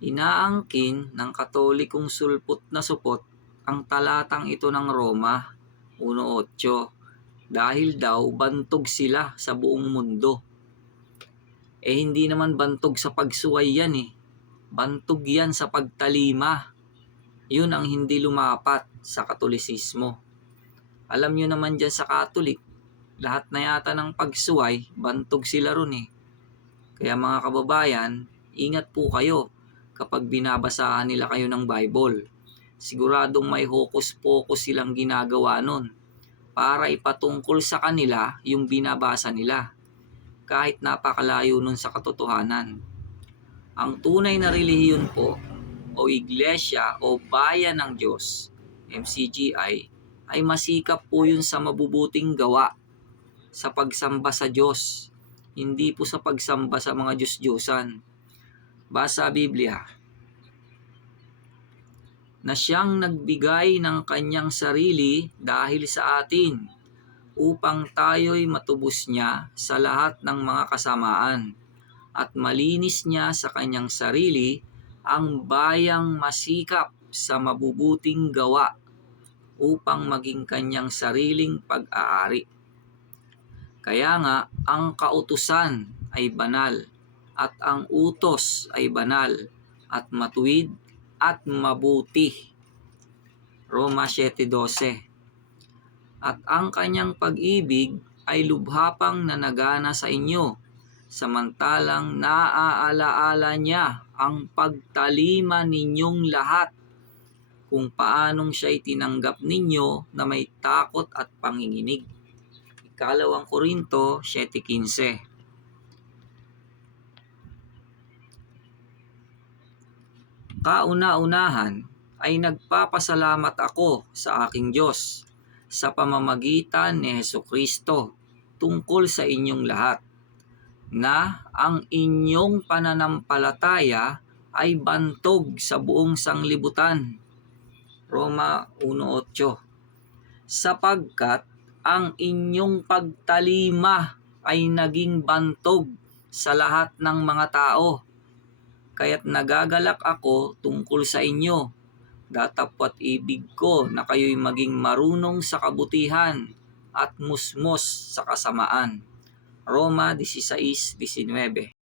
Inaangkin ng katolikong sulpot na supot ang talatang ito ng Roma 1.8 dahil daw bantog sila sa buong mundo. Eh hindi naman bantog sa pagsuway yan eh. Bantog yan sa pagtalima. Yun ang hindi lumapat sa katolisismo. Alam nyo naman dyan sa katolik, lahat na yata ng pagsuway, bantog sila ron eh. Kaya mga kababayan, ingat po kayo kapag binabasahan nila kayo ng Bible. Siguradong may hokus-pokus silang ginagawa nun para ipatungkol sa kanila yung binabasa nila kahit napakalayo nun sa katotohanan. Ang tunay na relihiyon po o iglesia o bayan ng Diyos, MCGI, ay masikap po yun sa mabubuting gawa sa pagsamba sa Diyos, hindi po sa pagsamba sa mga Diyos-Diyosan. Basa Biblia, na siyang nagbigay ng kanyang sarili dahil sa atin upang tayo'y matubos niya sa lahat ng mga kasamaan at malinis niya sa kanyang sarili ang bayang masikap sa mabubuting gawa upang maging kanyang sariling pag-aari. Kaya nga, ang kautusan ay banal at ang utos ay banal at matuwid at mabuti. Roma 7.12 At ang kanyang pag-ibig ay lubhapang nanagana sa inyo, samantalang naaalaala niya ang pagtalima ninyong lahat kung paanong siya'y tinanggap ninyo na may takot at panginginig. Ikalawang Korinto 7.15 Kauna-unahan ay nagpapasalamat ako sa aking Diyos sa pamamagitan ni Heso Kristo tungkol sa inyong lahat na ang inyong pananampalataya ay bantog sa buong sanglibutan. Roma 1.8 Sapagkat ang inyong pagtalima ay naging bantog sa lahat ng mga tao. Kaya't nagagalak ako tungkol sa inyo. Datapwat ibig ko na kayo'y maging marunong sa kabutihan at musmos sa kasamaan. Roma 16.19